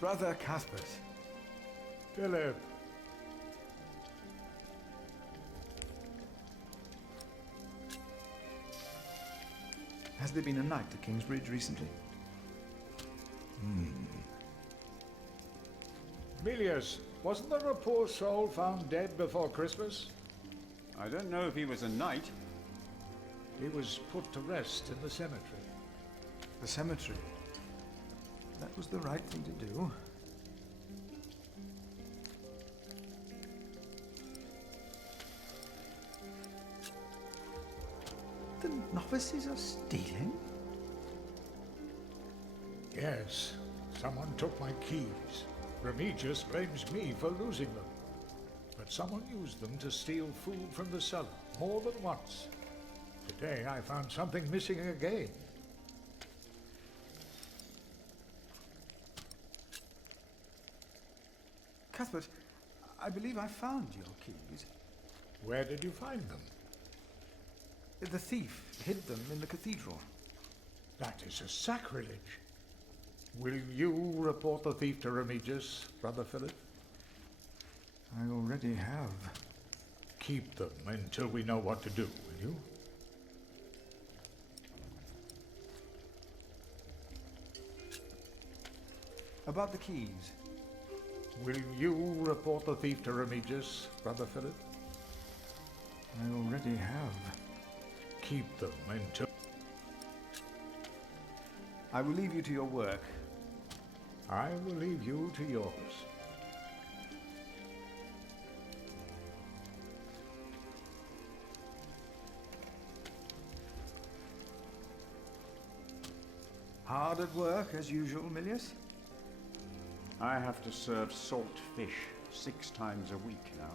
Brother Cuthbert. Philip. Has there been a night to Kingsbridge recently? Milius, wasn't there a poor soul found dead before Christmas? I don't know if he was a knight. He was put to rest in the cemetery. The cemetery. That was the right thing to do. The novices are stealing? Yes, someone took my keys. Remigius blames me for losing them. But someone used them to steal food from the cellar, more than once. Today I found something missing again. Cuthbert, I believe I found your keys. Where did you find them? The thief hid them in the cathedral. That is a sacrilege. Will you report the thief to Remigius, Brother Philip? I already have. Keep them until we know what to do, will you? About the keys. Will you report the thief to Remigius, Brother Philip? I already have. Keep them until... I will leave you to your work. I will leave you to yours. Hard at work, as usual, Milius? I have to serve salt fish 6 times a week now.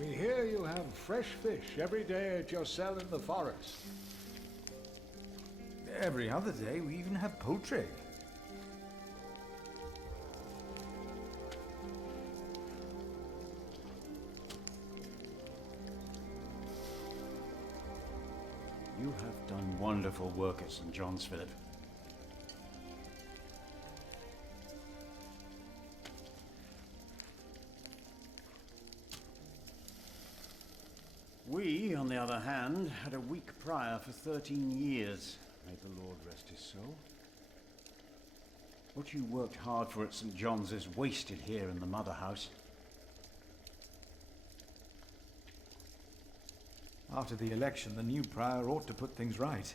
We hear you have fresh fish every day at your cell in the forest. Every other day, we even have poultry. You have done wonderful work at St. John's, Philip. We, on the other hand, had a weak prior for 13 years. May the Lord rest his soul. What you worked hard for at St. John's is wasted here in the mother house. After the election, the new prior ought to put things right.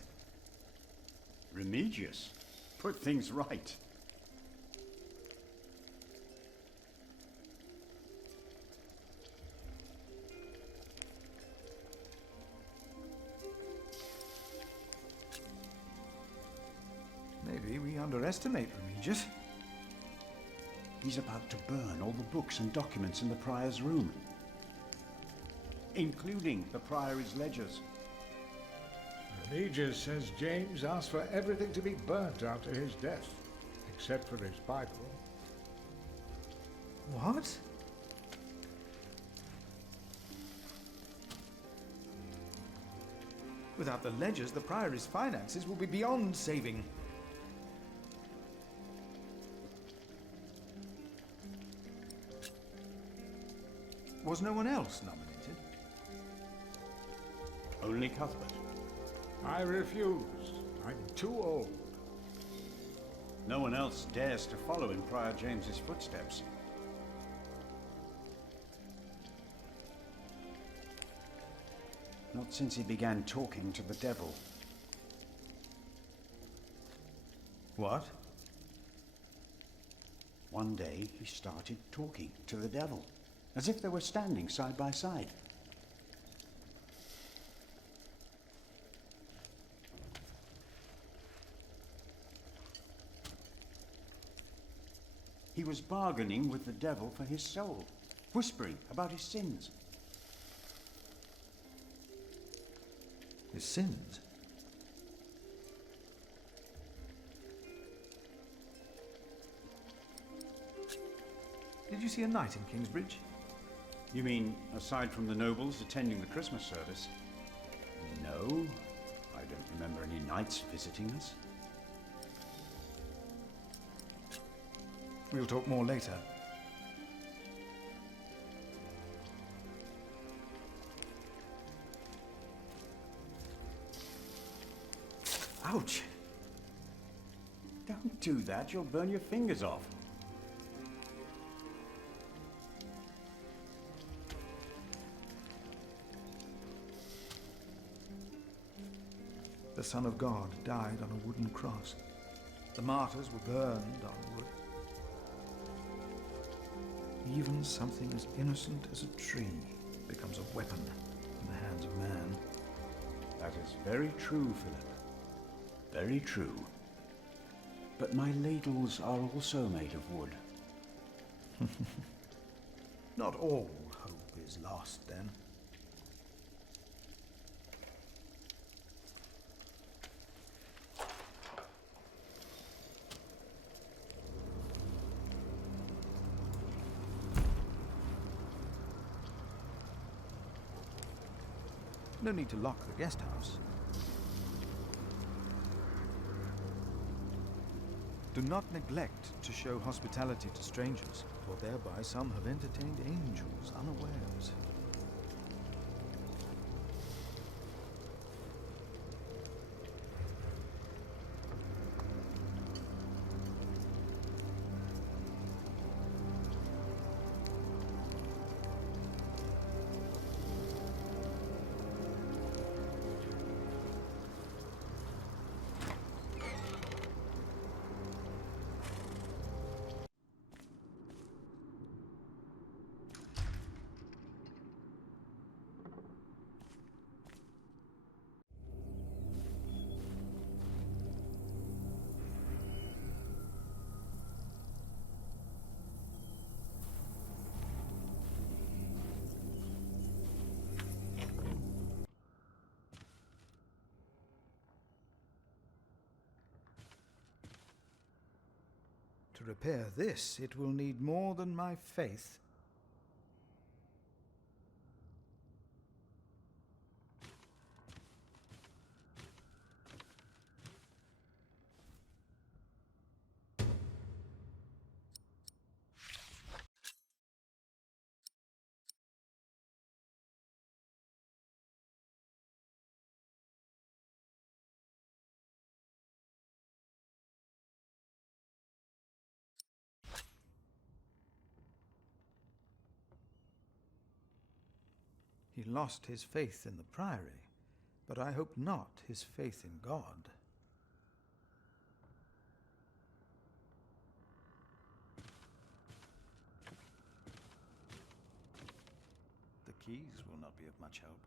Remigius? Put things right. Maybe we underestimate Remigius. He's about to burn all the books and documents in the prior's room, including the priory's ledgers. Remigius says James asked for everything to be burnt after his death, except for his Bible. What? Without the ledgers, the priory's finances will be beyond saving. Was no one else nominated? Only Cuthbert. I refuse. I'm too old. No one else dares to follow in Prior James's footsteps. Not since he began talking to the devil. What? One day he started talking to the devil, as if they were standing side by side. He was bargaining with the devil for his soul, whispering about his sins. His sins? Did you see a knight in Kingsbridge? You mean, aside from the nobles attending the Christmas service? No, I don't remember any knights visiting us. We'll talk more later. Ouch! Don't do that, you'll burn your fingers off. The Son of God died on a wooden cross. The martyrs were burned on wood. Even something as innocent as a tree becomes a weapon in the hands of man. That is very true, Philip. Very true. But my ladles are also made of wood. Not all hope is lost, then. No need to lock the guest house. Do not neglect to show hospitality to strangers, for thereby some have entertained angels unawares. To repair this, it will need more than my faith. He lost his faith in the Priory, but I hope not his faith in God. The keys will not be of much help.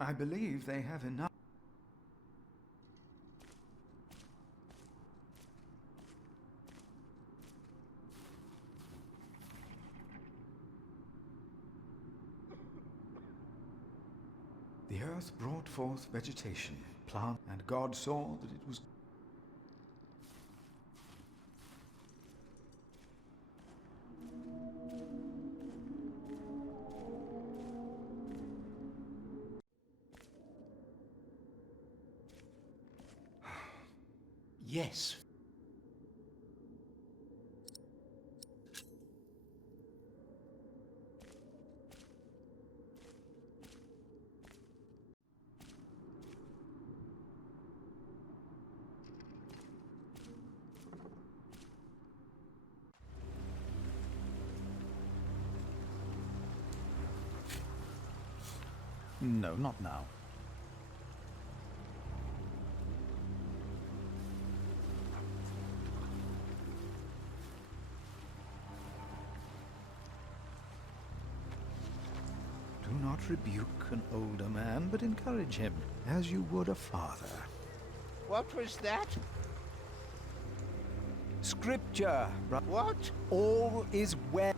I believe they have enough. The earth brought forth vegetation, plant, and God saw that it was. Yes. No, not now. not rebuke an older man, but encourage him, as you would a father. What was that? Scripture, What? all is well.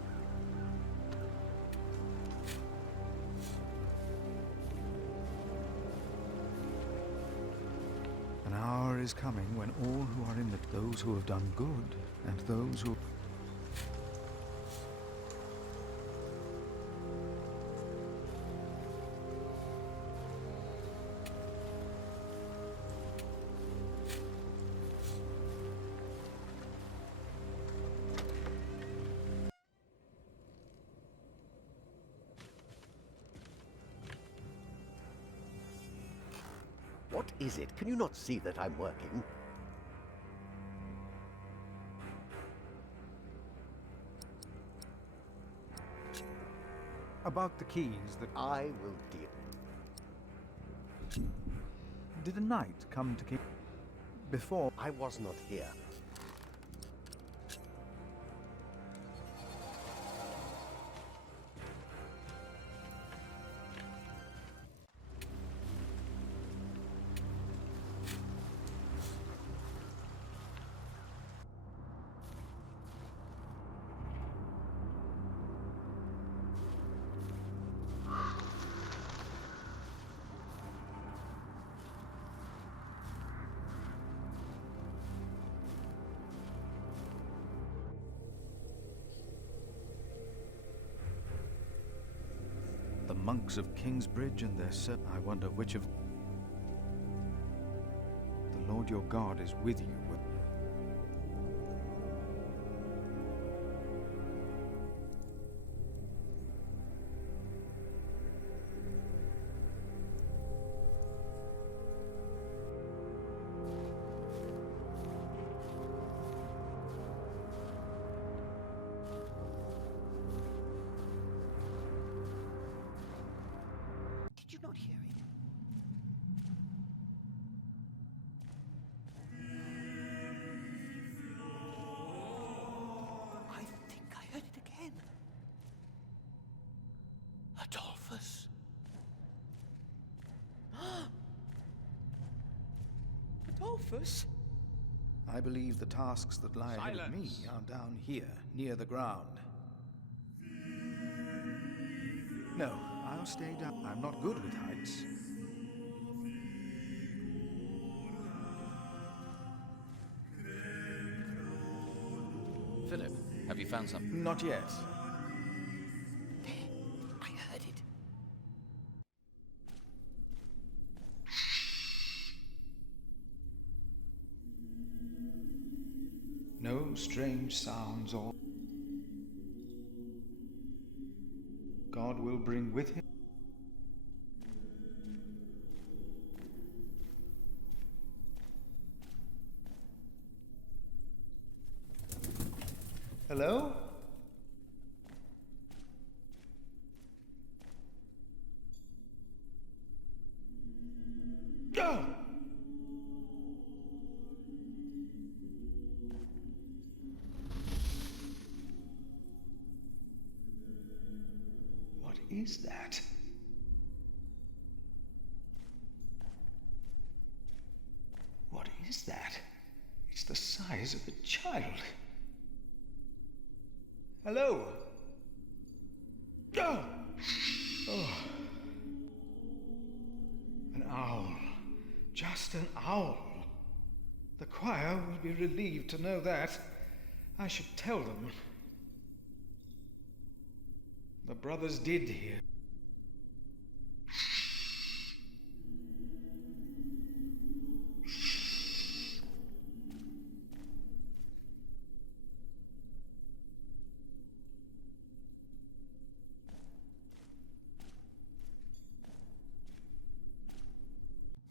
An hour is coming when all who are in those who have done good, and those who... What is it? Can you not see that I'm working? About the keys that... I will deal. Did a knight come to keep... before... I was not here. The monks of Kingsbridge and their I wonder which of... The Lord your God is with you. Did you not hear it? I think I heard it again. Adolphus. Adolphus? I believe the tasks that lie ahead of me are down here, near the ground. No, I'll stay down. I'm not good with heights. Philip, have you found something? Not yet. I heard it. No strange sounds or... God will bring with him. Hello? Ah! What is that? What is that? It's the size of a child. Hello? Ah! Oh. An owl. Just an owl. The choir will be relieved to know that. I should tell them. The brothers did hear.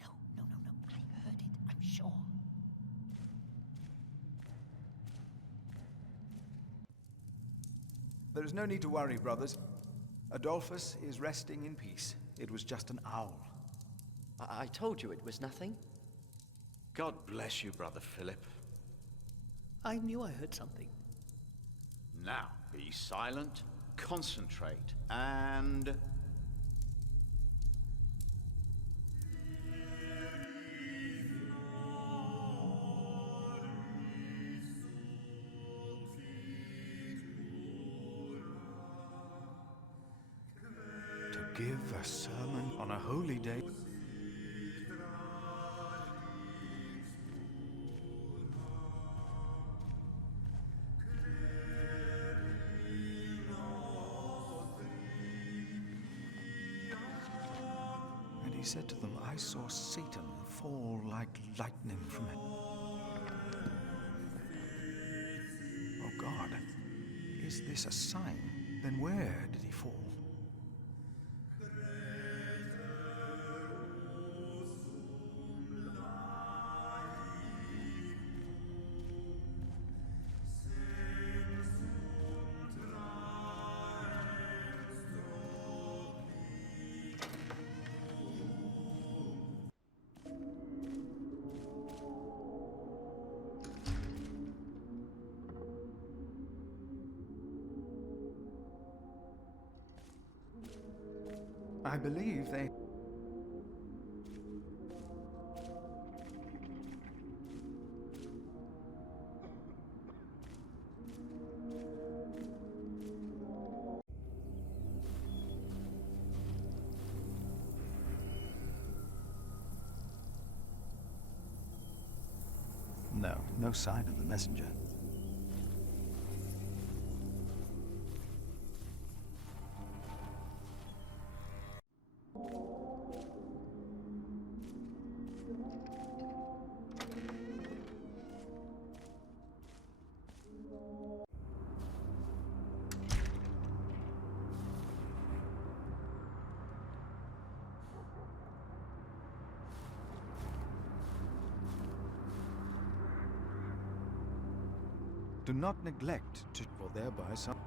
No. I heard it. I'm sure. There is no need to worry, brothers. Adolphus is resting in peace. It was just an owl. I told you it was nothing. God bless you, Brother Philip. I knew I heard something. Now, be silent, concentrate, and give a sermon on a holy day. And he said to them, I saw Satan fall like lightning from heaven. Oh God, is this a sign? Then where did he fall? I believe they... No, no sign of the messenger. Do not neglect to, for thereby some...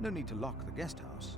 No need to lock the guest house.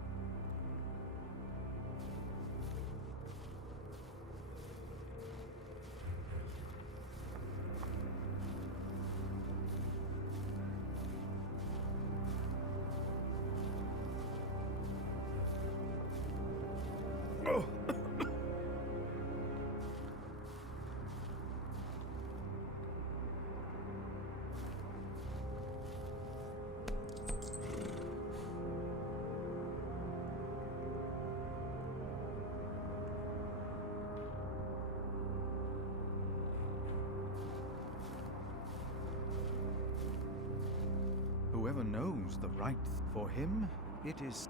Whoever knows the right for him, it is...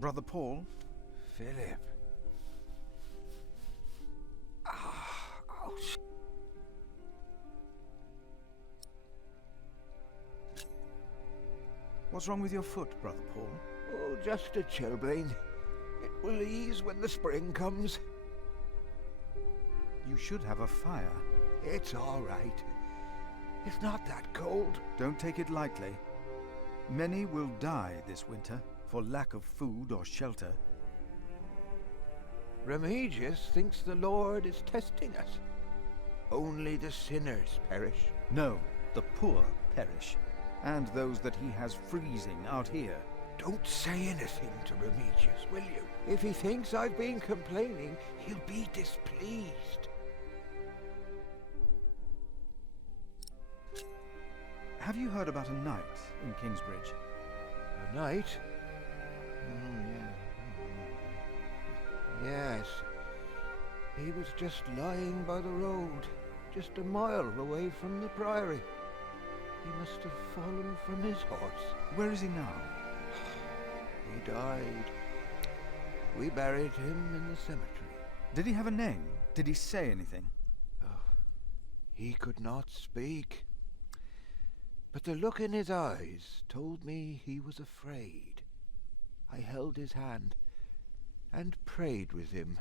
Brother Paul? Philip. Ouch. What's wrong with your foot, Brother Paul? Oh, just a chilblain. It will ease when the spring comes. You should have a fire. It's all right. It's not that cold. Don't take it lightly. Many will die this winter for lack of food or shelter. Remigius thinks the Lord is testing us. Only the sinners perish. No, the poor perish, and those that he has freezing out here. Don't say anything to Remigius, will you? If he thinks I've been complaining, he'll be displeased. Have you heard about a knight in Kingsbridge? A night? Yes. He was just lying by the road, just a mile away from the priory. He must have fallen from his horse. Where is he now? He died. We buried him in the cemetery. Did he have a name? Did he say anything? He could not speak. But the look in his eyes told me he was afraid. I held his hand and prayed with him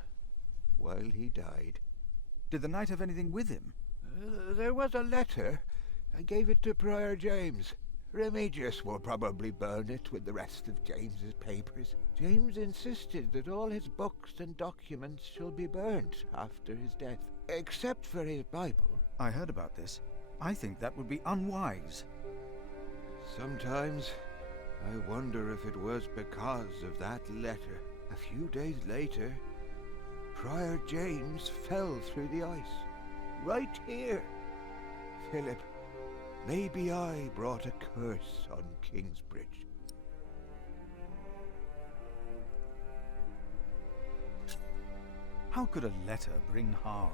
while he died. Did the knight have anything with him? There was a letter. I gave it to Prior James. Remigius will probably burn it with the rest of James's papers. James insisted that all his books and documents shall be burnt after his death, except for his Bible. I heard about this. I think that would be unwise. Sometimes I wonder if it was because of that letter. A few days later, Prior James fell through the ice. Right here. Philip, maybe I brought a curse on Kingsbridge. How could a letter bring harm?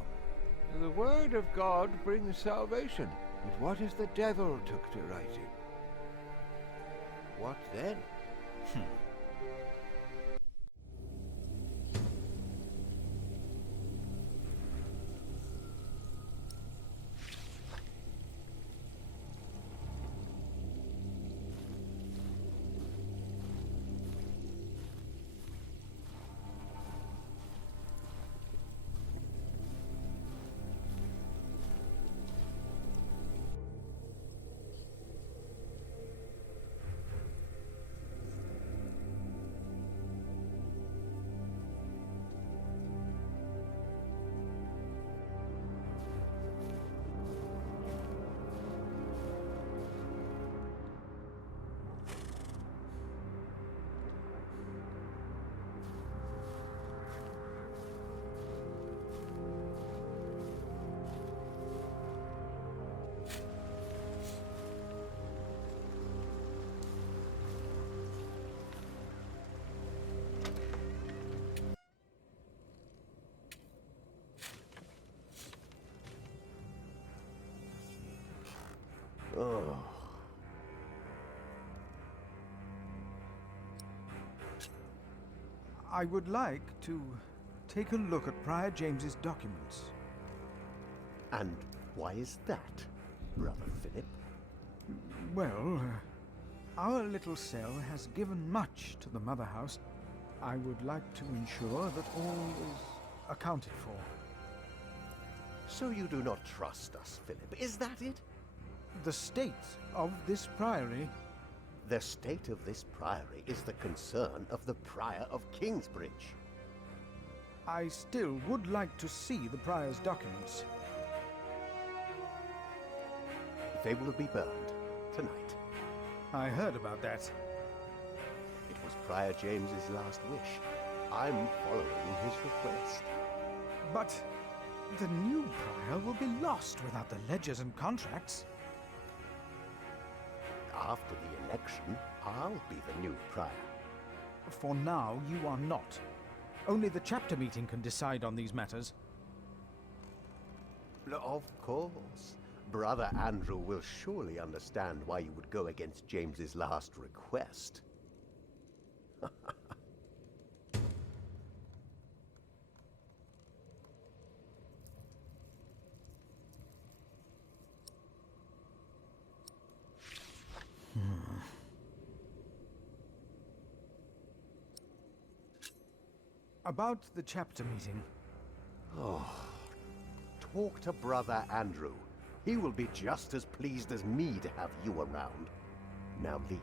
The word of God brings salvation. But what if the devil took to writing? What then? Oh. I would like to take a look at Prior James's documents. And why is that, Brother Philip? Well, our little cell has given much to the Mother House. I would like to ensure that all is accounted for. So you do not trust us, Philip, is that it? The state of this priory. The state of this priory is the concern of the Prior of Kingsbridge. I still would like to see the prior's documents. They will be burned tonight. I heard about that. It was Prior James's last wish. I'm following his request. But the new prior will be lost without the ledgers and contracts. After the election, I'll be the new prior. For now, you are not. Only the chapter meeting can decide on these matters. Of course. Brother Andrew will surely understand why you would go against James's last request. About the chapter meeting. Talk to Brother Andrew. He will be just as pleased as me to have you around. Now leave.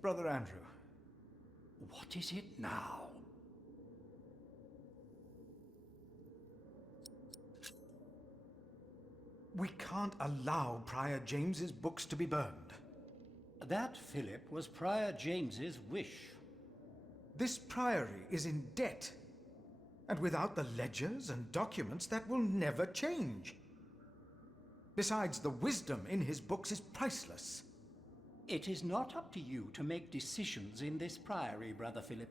Brother Andrew. What is it now? We can't allow Prior James's books to be burned. That, Philip, was Prior James's wish. This priory is in debt. And without the ledgers and documents, that will never change. Besides, the wisdom in his books is priceless. It is not up to you to make decisions in this priory, Brother Philip.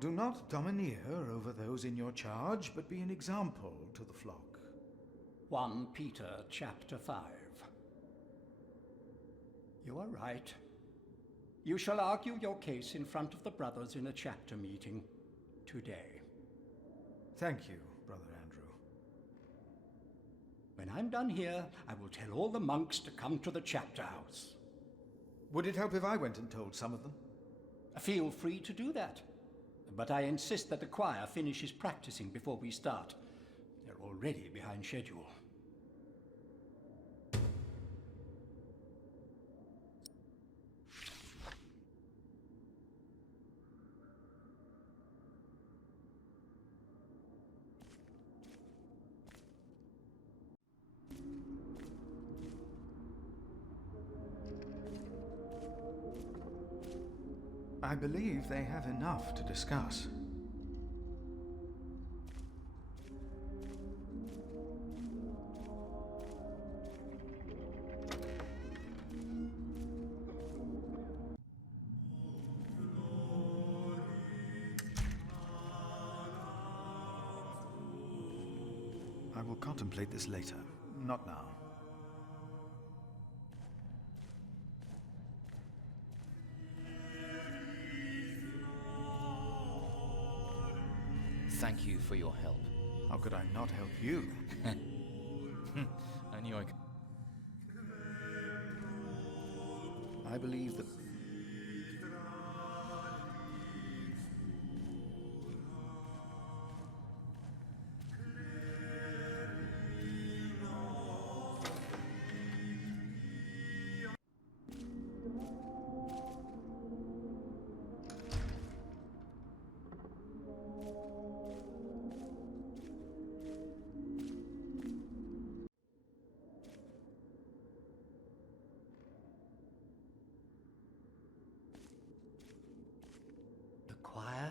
Do not domineer over those in your charge, but be an example to the flock. 1 Peter chapter 5. You are right. You shall argue your case in front of the brothers in a chapter meeting today. Thank you, Brother Andrew. When I'm done here, I will tell all the monks to come to the chapter house. Would it help if I went and told some of them? Feel free to do that. But I insist that the choir finishes practicing before we start. They're already behind schedule. I believe they have enough to discuss. I will contemplate this later, not now. Thank you for your help. How could I not help you? I knew I could. I believe that...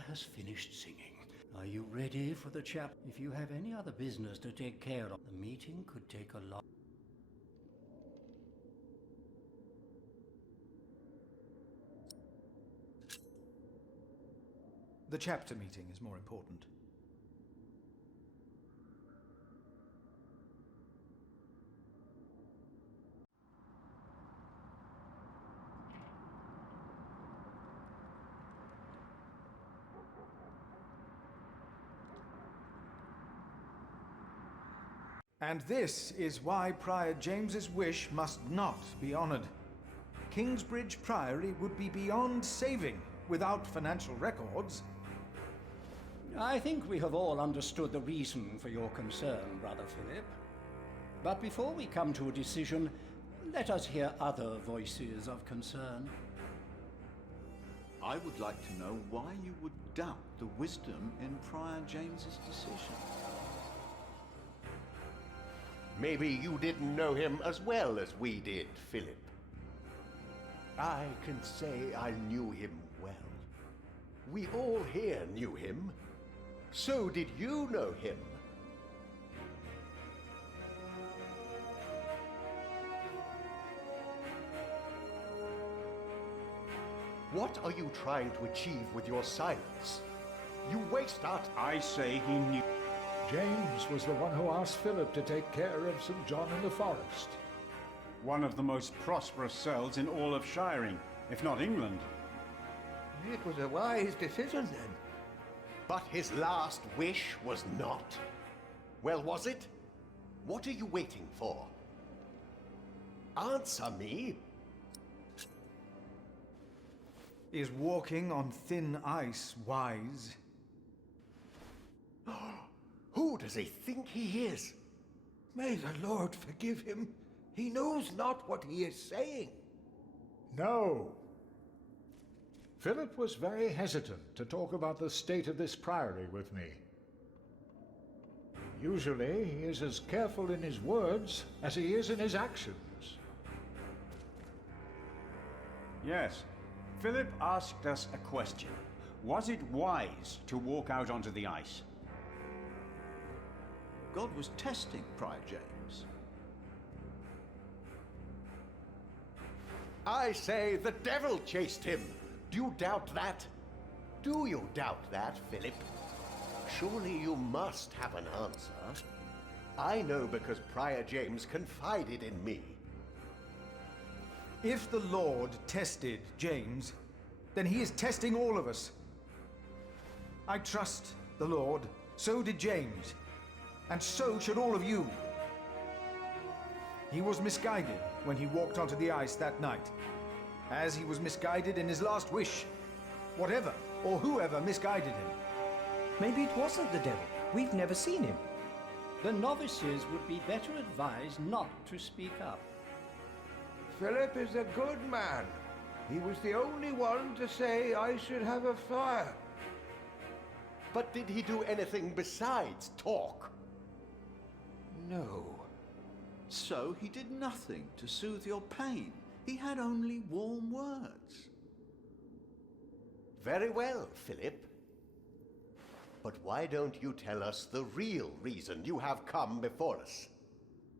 Has finished singing. Are you ready for the chap? If you have any other business to take care of, the meeting could take a long... The chapter meeting is more important. And this is why Prior James's wish must not be honored. Kingsbridge Priory would be beyond saving without financial records. I think we have all understood the reason for your concern, Brother Philip. But before we come to a decision, let us hear other voices of concern. I would like to know why you would doubt the wisdom in Prior James's decision. Maybe you didn't know him as well as we did, Philip. I can say I knew him well. We all here knew him. So did you know him? What are you trying to achieve with your silence? You waste our time. I say he knew. James was the one who asked Philip to take care of St. John in the Forest. One of the most prosperous cells in all of Shiring, if not England. It was a wise decision then. But his last wish was not. Well, was it? What are you waiting for? Answer me. Is walking on thin ice wise? Who does he think he is? May the Lord forgive him. He knows not what he is saying. No. Philip was very hesitant to talk about the state of this priory with me. Usually, he is as careful in his words as he is in his actions. Yes. Philip asked us a question. Was it wise to walk out onto the ice? God was testing Prior James. I say the devil chased him. Do you doubt that? Do you doubt that, Philip? Surely you must have an answer. I know because Prior James confided in me. If the Lord tested James, then he is testing all of us. I trust the Lord, so did James, and so should all of you. He was misguided when he walked onto the ice that night, as he was misguided in his last wish. Whatever or whoever misguided him. Maybe it wasn't the devil. We've never seen him. The novices would be better advised not to speak up. Philip is a good man. He was the only one to say I should have a fire. But did he do anything besides talk? No. So he did nothing to soothe your pain. He had only warm words. Very well, Philip. But why don't you tell us the real reason you have come before us?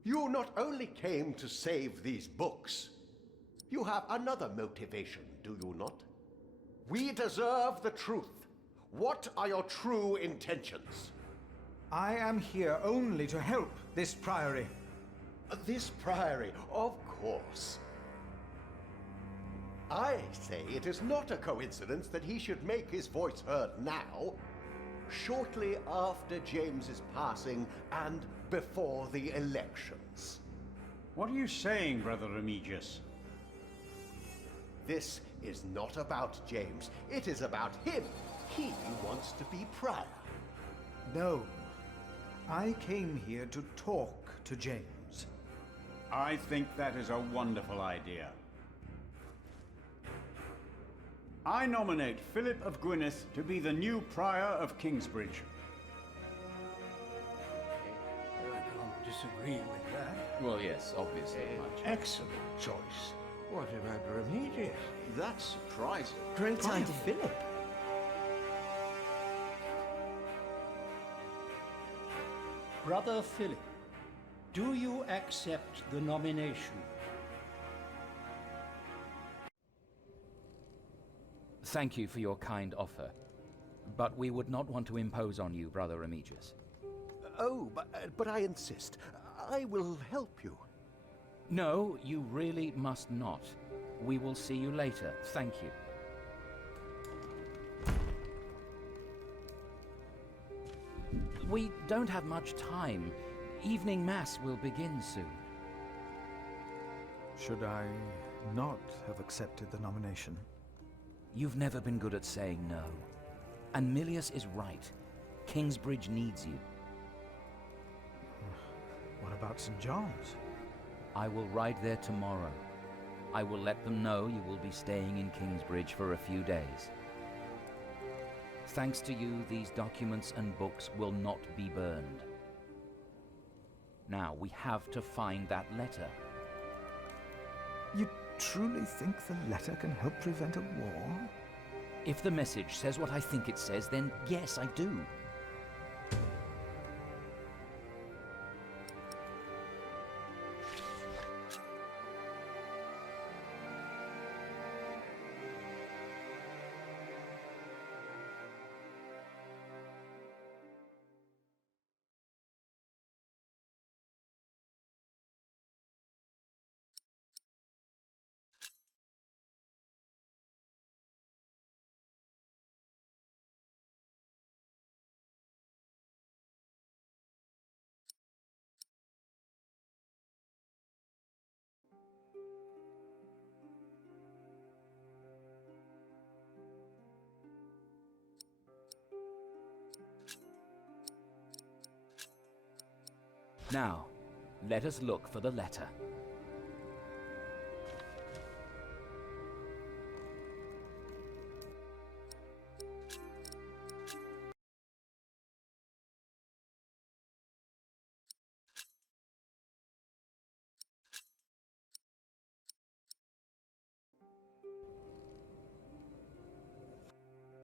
You not only came to save these books, you have another motivation, do you not? We deserve the truth. What are your true intentions? I am here only to help this priory. This priory, of course. I say it is not a coincidence that he should make his voice heard now, shortly after James's passing and before the elections. What are you saying, Brother Remigius? This is not about James. It is about him. He wants to be prior. No. I came here to talk to James. I think that is a wonderful idea. I nominate Philip of Gwynedd to be the new Prior of Kingsbridge. I can't disagree with that. Well, yes, obviously much. Excellent choice. What about Remigius? That's surprising. Great idea. Philip. Brother Philip, do you accept the nomination? Thank you for your kind offer, but we would not want to impose on you, Brother Remigius. Oh, but I insist. I will help you. No, you really must not. We will see you later. Thank you. We don't have much time. Evening Mass will begin soon. Should I not have accepted the nomination? You've never been good at saying no. And Milius is right. Kingsbridge needs you. What about St. John's? I will ride there tomorrow. I will let them know you will be staying in Kingsbridge for a few days. Thanks to you, these documents and books will not be burned. Now, we have to find that letter. You truly think the letter can help prevent a war? If the message says what I think it says, then yes, I do. Now, let us look for the letter.